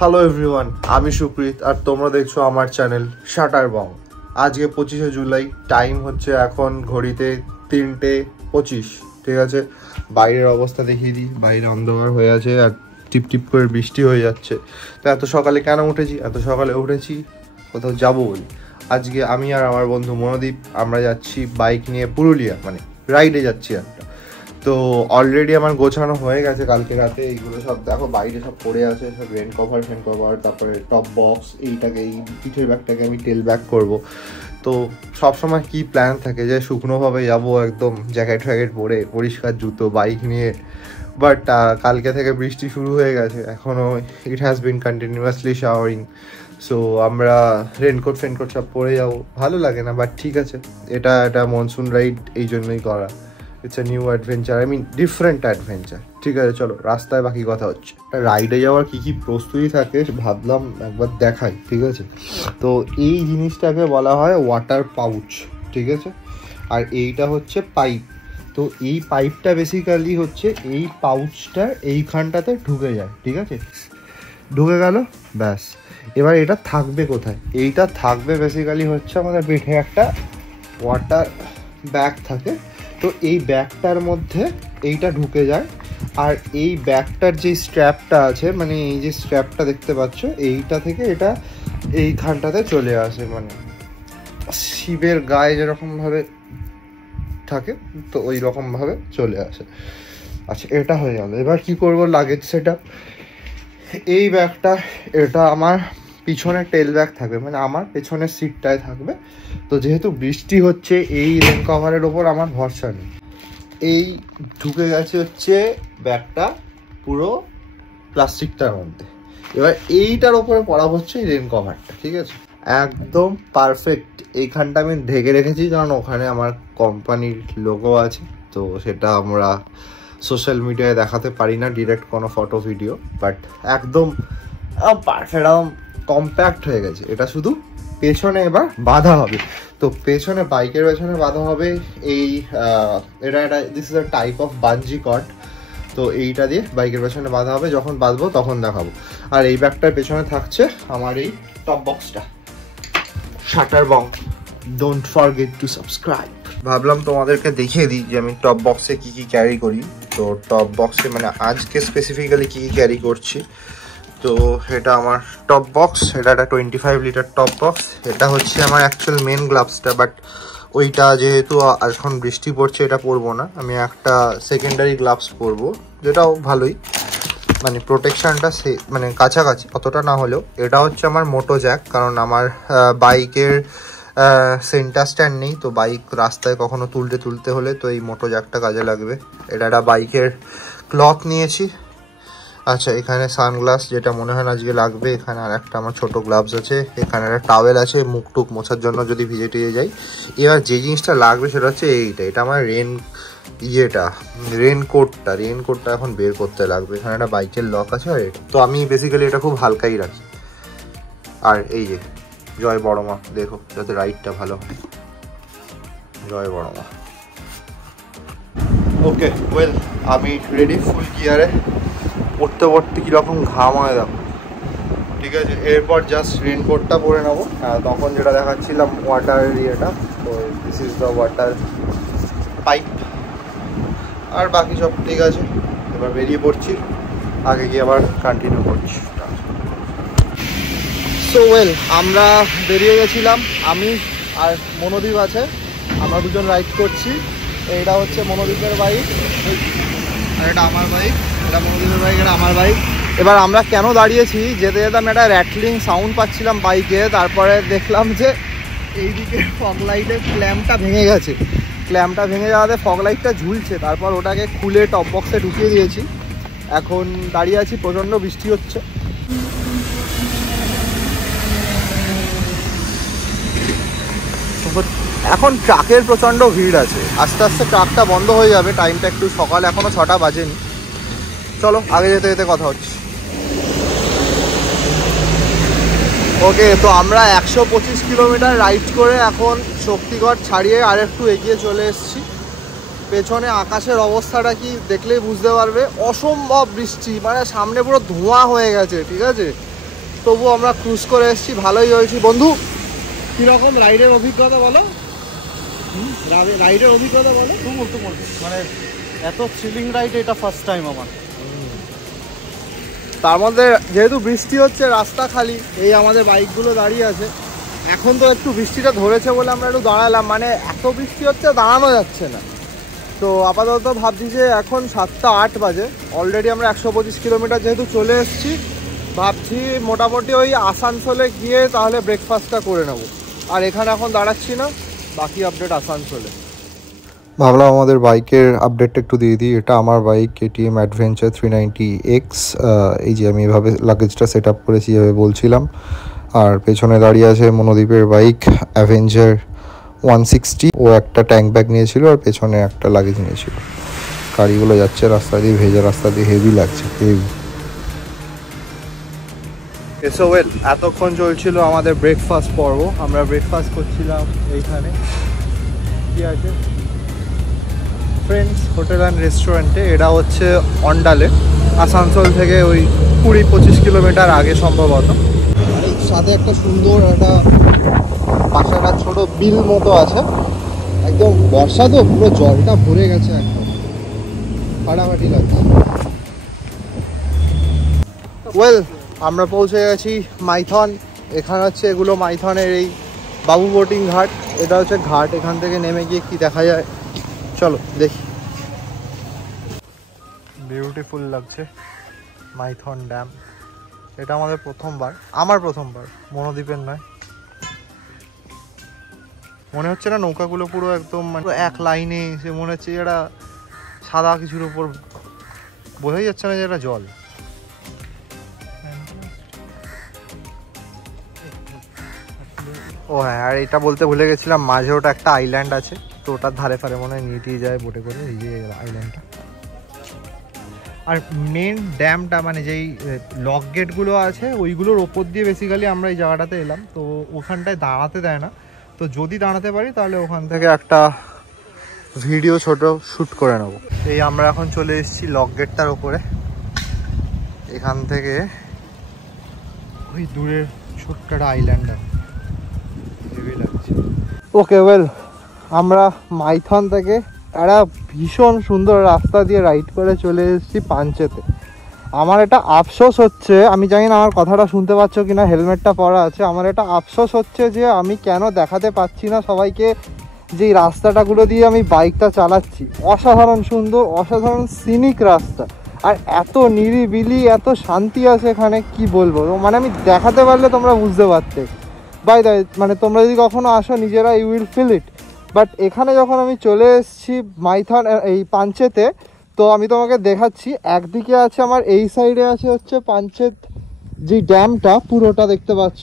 Hello everyone, আমি সুপ্রীত আর তোমরা দেখছো আমার চ্যানেল শাটার বং। আজকে 25শে জুলাই, টাইম হচ্ছে এখন ঘড়িতে 3:25। ঠিক আছে, বাইরের অবস্থা দেখিয়ে দিই। বাইরে অন্ধকার হয়ে আছে আর টিপ টিপ করে বৃষ্টি হয়ে যাচ্ছে। তো এত সকালে কেন উঠেছি? এত সকালে উঠেছি কোথাও যাবো বলি। আজকে আমি আর আমার বন্ধু মনোদীপ আমরা যাচ্ছি বাইক নিয়ে পুরুলিয়া, মানে রাইডে যাচ্ছি একটা। তো অলরেডি আমার গোছানো হয়ে গেছে কালকে রাতে। এইগুলো সব দেখো বাইরে সব পড়ে আছে, সব রেন কভার, তারপরে টপ বক্স, এইটাকে এই পিঠের ব্যাগটাকে আমি টেল ব্যাগ করবো। তো সবসময় কি প্ল্যান থাকে যে শুকনোভাবে যাবো, একদম জ্যাকেট ফ্যাকেট পরে, পরিষ্কার জুতো, বাইক নিয়ে। বাট কালকে থেকে বৃষ্টি শুরু হয়ে গেছে, এখনও it has been continuously showering. So আমরা রেনকোট ফেনকোট সব পরে যাবো, ভালো লাগে না, বাট ঠিক আছে। এটা মনসুন রাইড, এই জন্যই করা। It's a new adventure, I mean different adventure. ঠিক আছে, চলো রাস্তায় বাকি কথা হচ্ছে। রাইডে যাওয়ার কী কী প্রস্তুতি থাকে ভাবলাম একবার দেখাই। ঠিক আছে, তো এই জিনিসটাকে বলা হয় ওয়াটার পাউচ। ঠিক আছে, আর এইটা হচ্ছে পাইপ। তো এই পাইপটা বেসিক্যালি হচ্ছে এই পাউচটা এইখানটাতে ঢুকে যায়। ঠিক আছে, ঢুকে গেল, ব্যাস। এবার এটা থাকবে কোথায়? এইটা থাকবে বেসিক্যালি হচ্ছে আমাদের পিঠে একটা ওয়াটার ব্যাগ থাকে। তো এই ব্যাগটার মধ্যে এইটা ঢুকে যায়। আর এই ব্যাগটার যে স্ট্র্যাপটা আছে, মানে এই যে স্ট্র্যাপটা দেখতে পাচ্ছ, এইটা থেকে এটা এইখানটাতে চলে আসে, মানে শিবের গায়ে যেরকমভাবে থাকে তো ওই রকমভাবে চলে আসে। আচ্ছা, এটা হয়ে গেল। এবার কি করব? Luggage setup. এই ব্যাগটা, এটা আমার পিছনে টেল ব্যাগ থাকবে, মানে আমার পেছনের সিটটায় থাকবে। তো যেহেতু বৃষ্টি হচ্ছে, এই রেন কভারের ওপর আমার ভরসা নেই। এই ঢুকে গেছে হচ্ছে ব্যাগটা পুরো প্লাস্টিকটার মধ্যে। এবার এইটার ওপরে পড়া হচ্ছে এই রেন কভারটা। ঠিক আছে, একদম পারফেক্ট। এইখানটা আমি ঢেকে রেখেছি কারণ ওখানে আমার কোম্পানির লোগো আছে। তো সেটা আমরা সোশ্যাল মিডিয়ায় দেখাতে পারি না ডিরেক্ট কোনো ফটো ভিডিও, বাট একদম পারফেক্ট, একদম কম্প্যাক্ট হয়ে গেছে। এটা শুধু পেছনে এবার বাঁধা হবে। তো পেছনে, বাইকের পেছনে বাঁধা হবে এই এটা this is a type of bungee cord. তো এইটা দিয়ে বাইকের পেছনে বাঁধা হবে, যখন বাঁধবো তখন দেখাবো। আর এই ব্যাগটার পেছনে থাকছে আমার এই টপ বক্সটা। Shutter Bong, don't forget to subscribe. ভাবলাম তোমাদেরকে দেখিয়ে দিই যে আমি টপ বক্সে কী কী ক্যারি করি। তো টপ বক্সে মানে আজকে স্পেসিফিক্যালি কী কী ক্যারি করছি। তো এটা আমার টপ বক্স, এটা একটা 25 লিটার টপ বক্স। এটা হচ্ছে আমার অ্যাকচুয়াল মেন গ্লাভসটা, বাট ওইটা যেহেতু এখন বৃষ্টি পড়ছে এটা পরবো না। আমি একটা সেকেন্ডারি গ্লাভস পরবো, যেটাও ভালোই, মানে প্রোটেকশানটা মানে কাছাকাছি, অতটা না হলেও। এটা হচ্ছে আমার মোটো জ্যাক, কারণ আমার বাইকের সেন্টার স্ট্যান্ড নেই। তো বাইক রাস্তায় কখনো তুলতে হলে তো এই মোটো জ্যাকটা কাজে লাগবে। এটা একটা বাইকের ক্লথ নিয়েছি। আচ্ছা, এখানে সানগ্লাস, যেটা মনে হয় না আজকে লাগবে। এখানে আর একটা আমার ছোটো গ্লাভস আছে। এখানে একটা টাওয়েল আছে মুখ টুক মোছার জন্য যদি ভিজে টিজে যাই। এবার যে জিনিসটা লাগবে সেটা হচ্ছে এটা আমার রেনকোটটা এখন বের করতে লাগবে। এখানে একটা বাইকের লক আছে। আর এটা তো আমি বেসিক্যালি এটা খুব হালকাই রাখি। আর এই যে জয় বড় মা, দেখো যাতে রাইডটা ভালো হয়। জয় বড় মা। ওকে, ওয়েল, আমি রেডি ফুল গিয়ারে। পড়তে কীরকম ঘাম হয় দেখো। ঠিক আছে, এরপর জাস্ট রেনকোটটা পরে নেবো। তখন যেটা দেখাচ্ছিলাম ওয়াটার ইয়েটা, তো this is the water pipe. আর বাকি সব ঠিক আছে। এবার বেরিয়ে পড়ছি, আগে গিয়ে আবার কন্টিনিউ করছি। সো ওয়েল, আমরা বেরিয়ে গেছিলাম, আমি আর মনোদীপ আছে। আমরা দুজন রাইড করছি। এইটা হচ্ছে মনোদীপের বাইক, আর এটা আমার বাইক। এটা মনোদীপের বাইক, এটা আমার বাইক। এবার আমরা কেন দাঁড়িয়েছি, যেতে আমি একটা র্যাটলিং সাউন্ড পাচ্ছিলাম বাইকে। তারপরে দেখলাম যে এইদিকে ফগ লাইটের ক্ল্যাম্পটা ভেঙে গেছে। ক্ল্যাম্পটা ভেঙে যাওয়াতে ফগ লাইটটা ঝুলছে। তারপর ওটাকে খুলে টপ বক্সে ঢুকিয়ে দিয়েছি। এখন দাঁড়িয়ে আছি, প্রচণ্ড বৃষ্টি হচ্ছে। এখন ট্রাকের প্রচণ্ড ভিড় আছে। আস্তে আস্তে ট্রাকটা বন্ধ হয়ে যাবে। টাইমটা একটু সকাল, এখনও 6টা বাজেনি। চলো আগে যেতে কথা হচ্ছে। ওকে, তো আমরা 125 কিলোমিটার রাইড করে এখন শক্তিগড় ছাড়িয়ে আর একটু এগিয়ে চলে এসেছি। পেছনে আকাশের অবস্থাটা কি দেখলেই বুঝতে পারবে, অসম্ভব বৃষ্টি, মানে সামনে পুরো ধোঁয়া হয়ে গেছে। ঠিক আছে, তবু আমরা ক্রুজ করে এসেছি, ভালোই হয়েছি। বন্ধু কিরকম রাইডের অভিজ্ঞতা বলো, রাইডের অভিজ্ঞতা বলো। মানে এত থ্রিলিং রাইড এটা ফার্স্ট টাইম আমার। তার মধ্যে যেহেতু বৃষ্টি হচ্ছে, রাস্তা খালি, এই আমাদের বাইকগুলো দাঁড়িয়ে আছে। এখন তো একটু বৃষ্টিটা ধরেছে বলে আমরা একটু দাঁড়ালাম, মানে এত বৃষ্টি হচ্ছে দাঁড়ানো যাচ্ছে না। তো আপাতত ভাবছি যে এখন 7টা 8 বাজে, অলরেডি আমরা 125 কিলোমিটার যেহেতু চলে এসেছি, ভাবছি মোটামুটি ওই আসানসোলে গিয়ে তাহলে ব্রেকফাস্টটা করে নেব। আর এখানে এখন দাঁড়াচ্ছি না, বাকি আপডেট আসানসোলে। ভাবলাম আমাদের বাইকের আপডেটটা একটু দিয়ে দিই। এটা আমার বাইক KTM অ্যাডভেঞ্চার 390X। এই যে আমি এভাবে লাগেজটা সেট আপ করেছি, এভাবে বলছিলাম। আর পেছনে দাঁড়িয়ে আছে মনোদীপের বাইক অ্যাভেঞ্জার 160। ও একটা ট্যাঙ্ক ব্যাগ নিয়েছিল আর পেছনে একটা লাগেজ নিয়েছিল। গাড়িগুলো যাচ্ছে রাস্তা দিয়ে, ভেজা রাস্তা দিয়ে, হেভি লাগছে, হেভি। এসওএল এতক্ষণ চলছিল আমাদের ব্রেকফাস্ট পর্ব। আমরা ব্রেকফাস্ট করছিলাম এইখানে, কি আছে, ফ্রেন্ডস হোটেল অ্যান্ড রেস্টুরেন্টে। এটা হচ্ছে অন্ডালে, আসানসোল থেকে ওই 20-25 কিলোমিটার আগে সম্ভবত। আর এই সাথে একটা সুন্দর একটা পাশে একটা ছোট বিল মতো আছে, একদম বর্ষা তো পুরো জলটা ভরে গেছে, একদম ফাটাফাটি লাগছে। ওয়েল, আমরা পৌঁছে গেছি মাইথন। এখানে হচ্ছে এগুলো মাইথনের এই বাবু বোটিং ঘাট। এটা হচ্ছে ঘাট, এখান থেকে নেমে গিয়ে কি দেখা যায় চলো দেখি। বিউটিফুল লাগছে মাইথন ড্যাম। এটা আমাদের প্রথমবার, আমার প্রথমবার, মনোদ্বীপের নয়। মনে হচ্ছে না নৌকাগুলো পুরো একদম মানে এক লাইনে এসে মনে হচ্ছে এটা সাদা কিছুর উপর, বোঝাই যাচ্ছে না যে এটা জল। ও হ্যাঁ, আর এটা বলতে ভুলে গেছিলাম, মাঝে ওটা একটা আইল্যান্ড আছে, তো ওটার ধারে ফারে মনে হয় নিয়ে টিয়ে যায় বোটে করে, এই যে আইল্যান্ডটা। আর মেন ড্যামটা মানে যেই লক গেটগুলো আছে ওইগুলোর ওপর দিয়ে বেসিক্যালি আমরা এই জায়গাটাতে এলাম। তো ওখানটায় দাঁড়াতে দেয় না, তো যদি দাঁড়াতে পারি তাহলে ওখান থেকে একটা ভিডিও ছোট শ্যুট করে নেব। এই আমরা এখন চলে এসেছি লক গেটটার ওপরে। এখান থেকে ওই দূরের ছোট্ট একটা আইল্যান্ড লাগছে। ওকে, ওয়েল, আমরা মাইথন থেকে একটা ভীষণ সুন্দর রাস্তা দিয়ে রাইড করে চলে এসেছি পাঞ্চেতে। আমার এটা আফসোস হচ্ছে, আমি জানি না আমার কথাটা শুনতে পাচ্ছ কিনা, হেলমেটটা পরা আছে। আমার এটা আফসোস হচ্ছে যে আমি কেন দেখাতে পাচ্ছি না সবাইকে যে রাস্তাটাগুলো দিয়ে আমি বাইকটা চালাচ্ছি। অসাধারণ সুন্দর, অসাধারণ সিনিক রাস্তা, আর এত নিরিবিলি, এত শান্তি আছে এখানে, কি বলবো। মানে আমি দেখাতে পারলে তোমরা বুঝতে পারতে। বাই দ্য, মানে তোমরা যদি কখনো আসো নিজেরা, you will feel it. But এখানে যখন আমি চলে এসেছি মাইথন এই পাঞ্চেতে, তো আমি তোমাকে দেখাচ্ছি। একদিকে আছে আমার এই সাইডে আছে হচ্ছে পাঞ্চেত যে ড্যামটা পুরোটা দেখতে পাচ্ছ,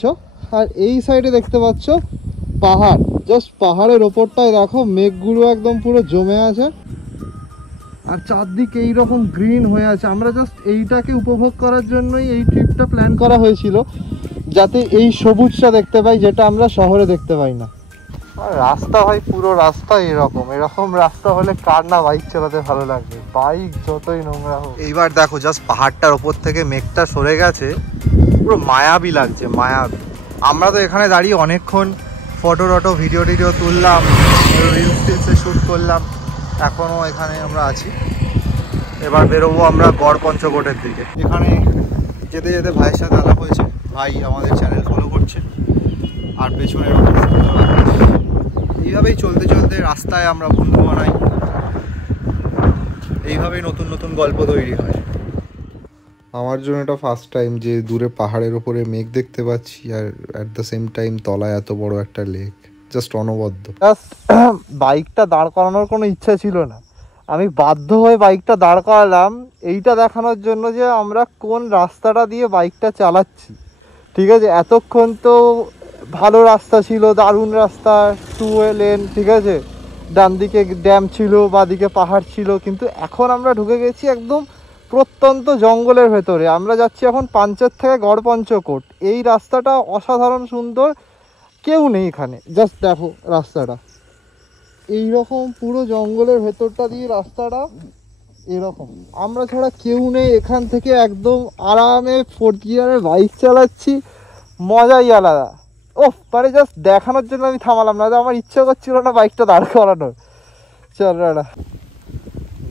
আর এই সাইডে দেখতে পাচ্ছ পাহাড়। জাস্ট পাহাড়ের ওপরটায় দেখো মেঘগুলো একদম পুরো জমে আছে, আর চারদিকে এইরকম গ্রিন হয়ে আছে। আমরা জাস্ট এইটাকে উপভোগ করার জন্যই এই ট্রিপটা প্ল্যান করা হয়েছিল, যাতে এই সবুজটা দেখতে পাই, যেটা আমরা শহরে দেখতে পাই না। আর রাস্তা হয় পুরো রাস্তা এরকম রাস্তা হলে কার না বাইক চালাতে ভালো লাগবে, বাইক যতই নোংরা হোক। এইবার দেখো জাস্ট পাহাড়টার ওপর থেকে মেঘটা সরে গেছে, পুরো মায়াবী লাগছে, মায়াবী। আমরা তো এখানে দাঁড়িয়ে অনেকক্ষণ ফটো টটো ভিডিও টিডিও তুললাম, রিলস টিলসে শ্যুট করলাম, এখনও এখানে আমরা আছি। এবার বেরোবো আমরা গড় পঞ্চকোটের দিকে। এখানে যেতে যেতে ভাইয়ের সাথে আলাপ হয়েছে, ভাই আমাদের চ্যানেল ফলো করছে, আর পেছনে এরকম সুন্দর আকাশ। এইভাবেই চলতে চলতে রাস্তায় আমরা বন্ধু বানাই, এইভাবেই নতুন নতুন গল্প তৈরি হয়। আমার জন্য এটা ফার্স্ট টাইম যে দূরে পাহাড়ের ওপরে মেঘ দেখতে পাচ্ছি, আর অ্যাট দ্য সেম টাইম তলায় এত বড় একটা লেক, জাস্ট অনবদ্য। বাইকটা দাঁড় করানোর কোনো ইচ্ছা ছিল না, আমি বাধ্য হয়ে বাইকটা দাঁড় করালাম এইটা দেখানোর জন্য যে আমরা কোন রাস্তাটা দিয়ে বাইকটা চালাচ্ছি। ঠিক আছে, এতক্ষণ তো ভালো রাস্তা ছিল, দারুণ রাস্তা, 2 লেন, ঠিক আছে, ডান দিকে ড্যাম ছিল, বাঁদিকে পাহাড় ছিল, কিন্তু এখন আমরা ঢুকে গেছি একদম প্রত্যন্ত জঙ্গলের ভেতরে। আমরা যাচ্ছি এখন পাঞ্চেত থেকে গড় পঞ্চকোট। এই রাস্তাটা অসাধারণ সুন্দর, কেউ নেই এখানে, জাস্ট দেখো রাস্তাটা এইরকম পুরো জঙ্গলের ভেতরটা দিয়ে রাস্তাটা এরকম, আমরা ছাড়া কেউ নেই। এখান থেকে একদম আরামে 4th গিয়ারে বাইক চালাচ্ছি, মজাই আলাদা। ও মানে জাস্ট দেখানোর জন্য আমি থামালাম না, আমার ইচ্ছা করছিল না বাইকটা দাঁড় করানোর। চল দাঁড়া।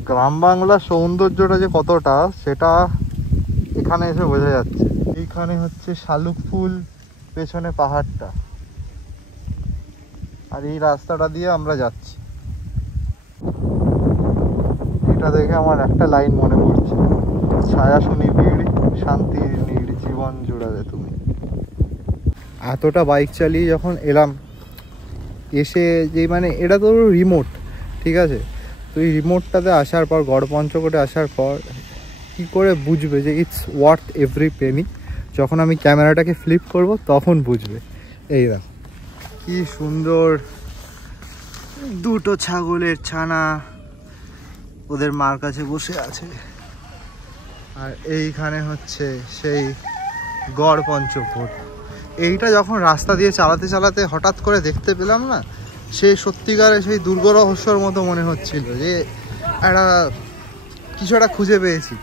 গ্রাম বাংলার সৌন্দর্যটা যে কতটা সেটা এখানে এসে বোঝা যাচ্ছে। এইখানে হচ্ছে শালুক ফুল, পেছনে পাহাড়টা, আর এই রাস্তাটা দিয়ে আমরা যাচ্ছি। এটা দেখে আমার একটা লাইন মনে পড়ছে, ছায়া শুনি ভিড়, শান্তির নীড়, জীবন জুড়াবে তুমি। এতটা বাইক চালিয়ে যখন এলাম, এসে যে মানে এটা তো রিমোট, ঠিক আছে, তো এই রিমোটটাতে আসার পর, গড় পঞ্চকোটে আসার পর কি করে বুঝবে যে ইটস ওয়ার্থ এভরি পেনি? যখন আমি ক্যামেরাটাকে ফ্লিপ করব তখন বুঝবে। এই দেখো কি সুন্দর দুটো ছাগলের ছানা ওদের মার কাছে বসে আছে। আর এইখানে হচ্ছে সেই গড় পঞ্চকোট। এইটা যখন রাস্তা দিয়ে চালাতে চালাতে হঠাৎ করে দেখতে পেলাম না, সেই সত্যিকারে সেই দুর্গ রহস্যর মতো মনে হচ্ছিল যে একটা কিছু একটা খুঁজে পেয়েছি,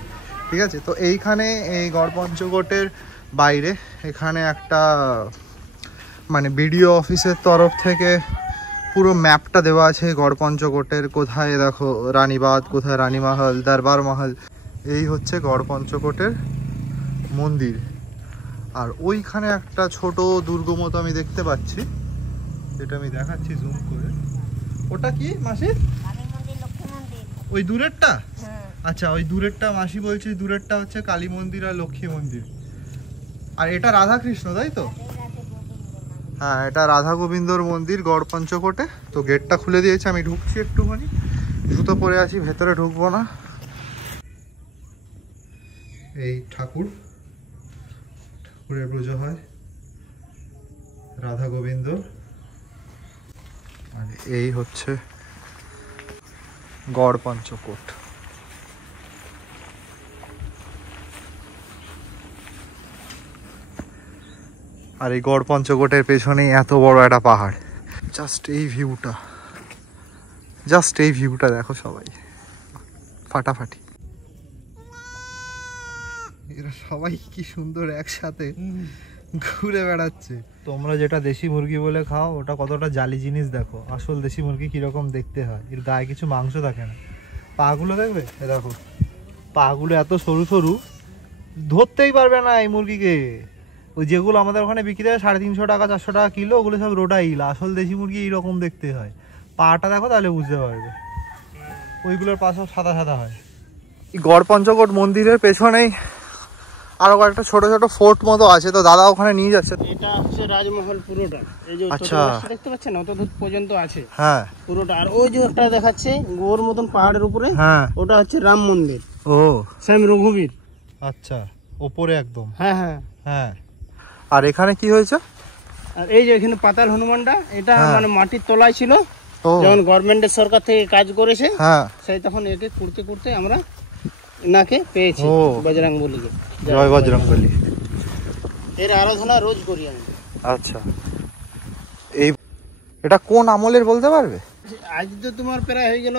ঠিক আছে। তো এইখানে এই গড় পঞ্চকোটের বাইরে এখানে একটা মানে বিডিও অফিসের তরফ থেকে পুরো ম্যাপটা দেওয়া আছে গড় পঞ্চকোটের। কোথায় দেখো রানীবাঁধ, কোথায় রানীমহল, দরবার মহল। এই হচ্ছে গড় পঞ্চকোটের মন্দির। আর ওইখানে একটা ছোট দুর্গ মতো আমি দেখতে পাচ্ছি, যেটা আমি দেখাচ্ছি জুম করে। ওটা কি মাসি? ওই দূরেরটা? আচ্ছা, ওই দূরেরটা মাসি বলছি, দূরেরটা হচ্ছে কালী মন্দির আর লক্ষ্মী মন্দির। আর এটা রাধাকৃষ্ণ, তাই তো? হ্যাঁ, এটা রাধা গোবিন্দর মন্দির গড় পঞ্চকোটে। তো গেটটা খুলে দিয়েছে, আমি ঢুকছি একটুখানি, জুতো পরে আছি, ভেতরে ঢুকবো না। এই ঠাকুরের পুজো হয়, রাধা গোবিন্দ। আর এই হচ্ছে গড় পঞ্চকোট। আর এই গড় পঞ্চকোটের পেছনেই এত বড় একটা পাহাড়। জাস্ট এই ভিউটা দেখো সবাই, ফাটাফাটি। এরা সবাই কি সুন্দর একসাথে ঘুরে বেড়াচ্ছে। তোমরা যেটা দেশি মুরগি বলে খাও, ওটা কতটা জালি জিনিস দেখো। আসল দেশি মুরগি কিরকম দেখতে হয়, এর গায়ে কিছু মাংস থাকে না। পাগুলো দেখবে, দেখো পাগুলো এত সরু সরু, ধরতেই পারবে না এই মুরগিকে। ওই যেগুলো আমাদের ওখানে বিক্রি হয় 350 টাকা 400 টাকা কিলো, ওগুলো সব রোডাইল। আসল দেশি মুরগি এইরকম দেখতে হয়। পাটা দেখো তাহলে বুঝতে পারবে, ওইগুলোর পা সব সাদা সাদা হয়। গড় পঞ্চকোট মন্দিরের পেছনেই আরো কয়েকটা ছোট ছোট ফোর্ট মতো আছে, তো দাদা ওখানে নিয়ে যাচ্ছে। এটা হচ্ছে রাজমহল পুরোটা, এই যে আচ্ছা দেখতে পাচ্ছেন অত দূর পর্যন্ত আছে। হ্যাঁ পুরোটা। আর ওই যে একটা দেখাচ্ছে গোর মতন পাহাড়ের উপরে, হ্যাঁ, ওটা হচ্ছে রাম মন্দির। ও সেম রঘুবীর। আচ্ছা, ওপরে একদম। হ্যাঁ হ্যাঁ হ্যাঁ। আর এখানে কি হয়েছে? আর এই যে এখানে পাতাল হনুমানটা, এটা মানে মাটির তলায় ছিল, যখন গভর্নমেন্টের সরকার থেকে কাজ করেছে, হ্যাঁ, সেই তখন একে কুড়তে কুড়তে আমরা নাকে পেয়েছি বজরংবলীকে। জয় বজরংবলী। এর আরাধনা রোজ করি আমি। আচ্ছা, এই এটা কোন আমলের বলতে পারবে? আজ তো তোমার প্রায় হয়ে গেল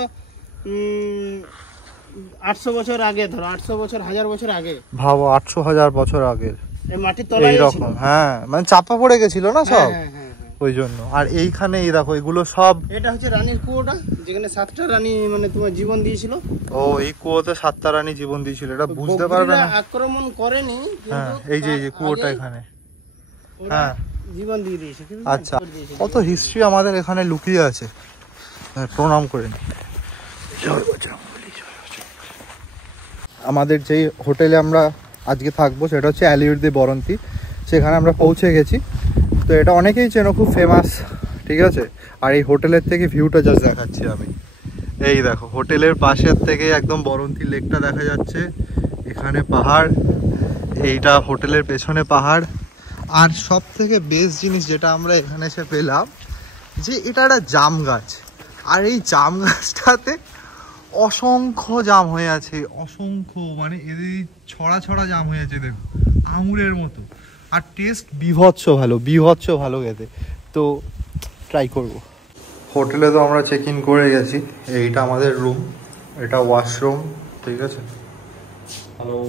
800 বছর আগে, ধরো 800 বছর 1000 বছর আগে। ভাবো 800,000 বছর আগের এই মাটির তলায় ছিল। হ্যাঁ, মানে চাপা পড়ে গেছিল না সব, হ্যাঁ হ্যাঁ, ওই জন্য। আর এইখানে এই দেখো এগুলো সব, এটা হচ্ছে রানীর কুয়োটা, যেখানে 7টা রানী মানে তোমার জীবন দিয়েছিল। ও, এই কুয়োতে 7টা রানী জীবন দিয়েছিল, এটা বুঝতে পারবে না। আক্রমণ করেনি, হ্যাঁ, এই যে কুয়োটা এখানে, হ্যাঁ জীবন দিয়ে দিয়েছে। আচ্ছা, কত হিস্ট্রি আমাদের এখানে লুকিয়ে আছে। প্রণাম করে নি। জয় বজরংবলী, জয় বজরংবলী। আমাদের যেই হোটেলে আমরা আজকে থাকবো সেটা হচ্ছে অ্যালিউড দি বরন্তি, সেখানে আমরা পৌঁছে গেছি। তো এটা অনেকেই চেনো, খুব ফেমাস, ঠিক আছে। আর এই হোটেলের থেকে ভিউটা জাস্ট দেখাচ্ছি আমি। এই দেখো হোটেলের পাশের থেকে একদম বরন্তি লেকটা দেখা যাচ্ছে, এখানে পাহাড়, এইটা হোটেলের পেছনে পাহাড়। আর সব থেকে বেস্ট জিনিস যেটা আমরা এখানে এসে পেলাম, যে এটা একটা জাম গাছ, আর এই জাম গাছটাতে অসংখ্য জাম হয়ে আছে, অসংখ্য, মানে এদের ছড়া ছড়া জাম হয়ে আছে, দেখো আঙুরের মতো। আর টেস্ট বিভৎস ভালো খেতে। তো ট্রাই করব। হোটেলে তো আমরা চেক ইন করে গেছি, এইটা আমাদের রুম, এটা ওয়াশরুম, ঠিক আছে। হ্যালো,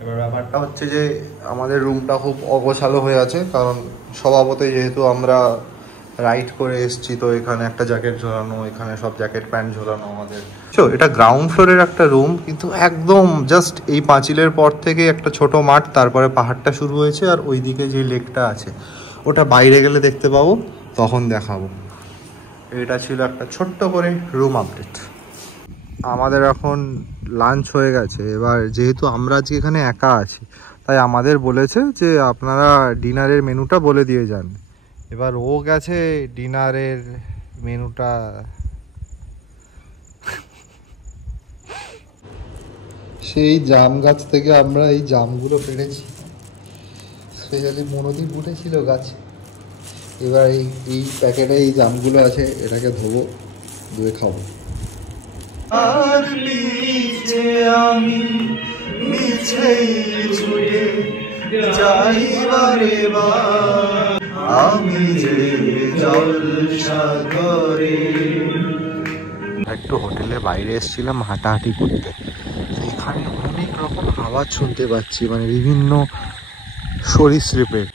এবার ব্যাপারটা হচ্ছে যে আমাদের রুমটা খুব অগোছালো হয়ে আছে, কারণ স্বভাবতই যেহেতু আমরা রাইড করে এসেছি, তো এখানে একটা জ্যাকেট ঝোলানো, এখানে সব জ্যাকেট প্যান্ট ঝোলানো আমাদের। এটা গ্রাউন্ড ফ্লোরের একটা রুম, কিন্তু একদম জাস্ট এই পাঁচিলের পর থেকে একটা ছোট মাঠ, তারপরে পাহাড়টা শুরু হয়েছে, আর ওইদিকে যে লেকটা আছে ওটা বাইরে গেলে দেখতে পাবো, তখন দেখাবো। এটা ছিল একটা ছোট্ট করে রুম আপডেট। আমাদের এখন লাঞ্চ হয়ে গেছে। এবার যেহেতু আমরা আজকে এখানে একা আছি, তাই আমাদের বলেছে যে আপনারা ডিনারের মেনুটা বলে দিয়ে যান। এবার ও গেছে ডিনারের মেনুটা, সেই জাম গাছ থেকে আমরা এই জামগুলো পেড়েছি, স্পেশালি মনোদীপ উঠেছিল গাছে। এবার এই প্যাকেটে এই জামগুলো আছে, এটাকে ধোবো, ধুয়ে খাবো। আর পিছে আমি মিছে ছুটে যাই বারে বার, আমি যে জলসা করে। একটু হোটেলের বাইরে এসেছিলাম হাঁটাহাঁটি করতে, এখানে অনেক রকম আওয়াজ শুনতে পাচ্ছি, মানে বিভিন্ন সরীসৃপের।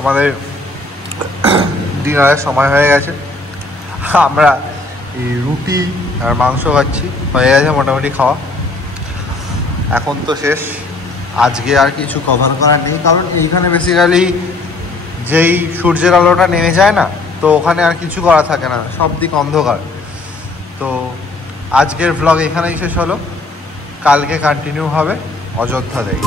আমাদের ডিনারের সময় হয়ে গেছে, আমরা এই রুটি আর মাংস খাচ্ছি, হয়ে গেছে মোটামুটি খাওয়া। এখন তো শেষ, আজকে আর কিছু কভার করার নেই, কারণ এইখানে বেসিক্যালি যেই সূর্যের আলোটা নেমে যায় না, তো ওখানে আর কিছু করা থাকে না, সব দিক অন্ধকার। তো আজকের ভ্লগ এখানেই শেষ হলো, কালকে কন্টিনিউ হবে অযোধ্যা থেকে।